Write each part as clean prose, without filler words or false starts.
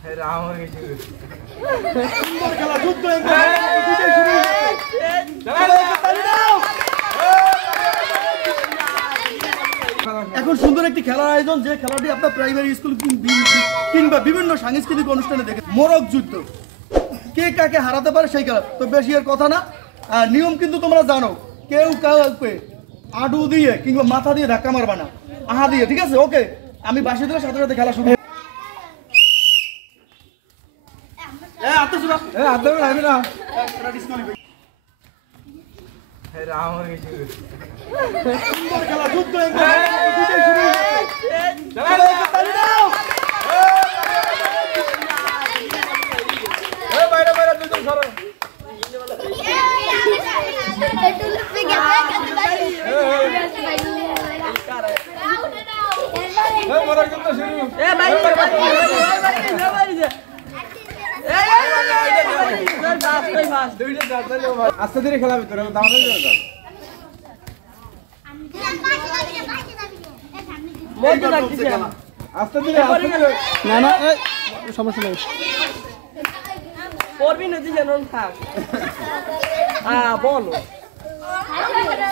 এখন সুন্দর একটি খেলার আয়োজন, যে খেলাটি আপনার প্রাইমারি স্কুল কিংবা বিভিন্ন সাংস্কৃতিক অনুষ্ঠানে দেখে, মোরগ যুদ্ধ। কে কাকে হারাতে পারে সেই খেলা। তো বেশি এর কথা না, নিয়ম কিন্তু তোমরা জানো। কেউ কাউকে আডু দিয়ে কিংবা মাথা দিয়ে ধাক্কা মারবা না, আহা দিয়ে, ঠিক আছে? ওকে, আমি বাসি দিলে সাথে সাথে খেলা শুরু। আস্তে ধীরে খেলা ভিতরে আস্তে ধীরে না না সমস্যা নেই পড়বি না যে জানুন থাক বলো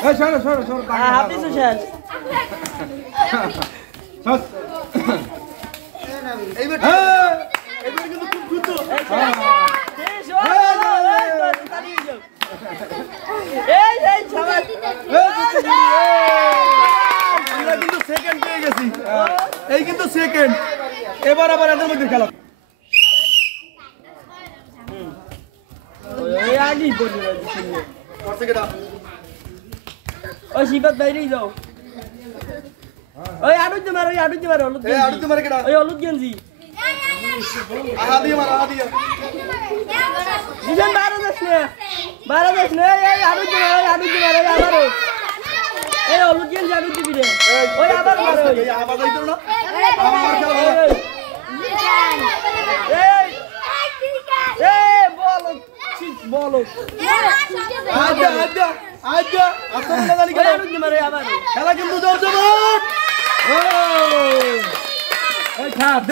সরো সরো সরো হাতে শেষ এইবার কিন্তু খুব দ্রুত। আমরা কিন্তু সেকেন্ড পেয়ে গেছি, এই কিন্তু সেকেন্ড। এবার আবার এদের মধ্যে খেলা। ওই শিবাত বাইরেই যাও। ওই আড়ুতে মারো, ওই আড়ুতে মারো, হলুদ গেঞ্জি। আড়ুতে মারে কেডা? ওই হলুদ গেঞ্জি। আহা দিয়ে মার, আহা দিয়ে। দিবেন 12 দেশ নে। 12 দেশ নে। এই আড়ুতে মারো, ওই আড়ুতে মারো, ওই আবারও। এই হলুদ গেঞ্জি আড়ুতে দিবি রে। ওই আবার মারো। এই আবার যাইতো না। আমার খেলা ভালো। এই বলো, ঠিক বলো। আচ্ছা আচ্ছা আচ্ছা, আপনারা জানি ওই আড়ুতে মারো, আবারও। খেলা কিন্তু জমজমাট।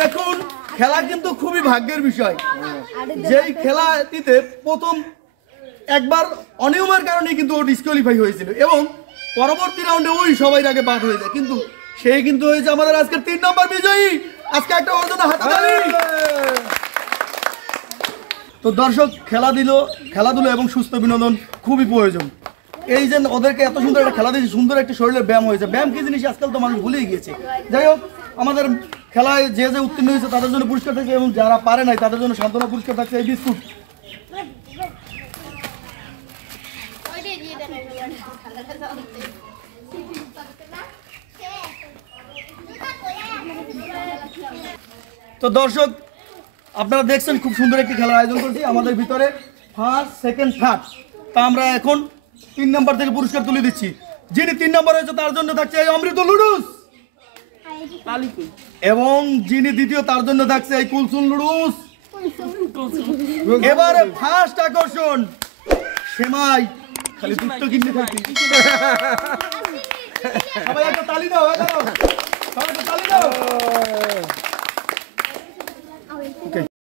দেখুন, খেলা কিন্তু খুবই ভাগ্যের বিষয়। যেই খেলাটিতে প্রথম একবার অনিয়মের কারণে কিন্তু ও ডিসকোয়ালিফাই হয়েছিল এবং পরবর্তী রাউন্ডে ওই সবাই আগে বাদ হয়ে যায়, কিন্তু সে কিন্তু হয়েছে আমাদের আজকের 3 নম্বর বিজয়ী। আজকে একটা ওর জন্য হাততালি। তো দর্শক, খেলাধুলো এবং সুস্থ বিনোদন খুবই প্রয়োজন। এই যে ওদেরকে এত সুন্দর একটা খেলা দিয়েছে, সুন্দর একটা শরীরের ব্যায়াম হয়েছে। ব্যায়াম কি জিনিস আজকাল তো মানুষ ভুলেই গিয়েছে। যাই হোক, আমাদের খেলায় যে যে উত্তীর্ণ হয়েছে তাদের জন্য পুরস্কার থাকছে এবং যারা পারে নাই তাদের জন্য সান্ত্বনা পুরস্কার থাকছে এই বিস্কুট। তো দর্শক, আপনারা দেখছেন খুব সুন্দর একটি খেলার আয়োজন করছি আমাদের ভিতরে, ফার্স্ট, সেকেন্ড, থার্ড। তা আমরা এখন 3 নম্বর থেকে পুরস্কার তুলে দিচ্ছি। যিনি 3 নম্বর হয়েছে তার জন্য থাকছে এই অমৃত লুডুস, এবং যিনি দ্বিতীয় তার জন্য থাকছে এই কুলসুন লুডুস। এবারে ফার্স্ট আকর্ষণ সেমাই, খালি দুধ তো কিনতে থাকি। সবাই একটা তালি দাও, সবাই একটা তালি দাও।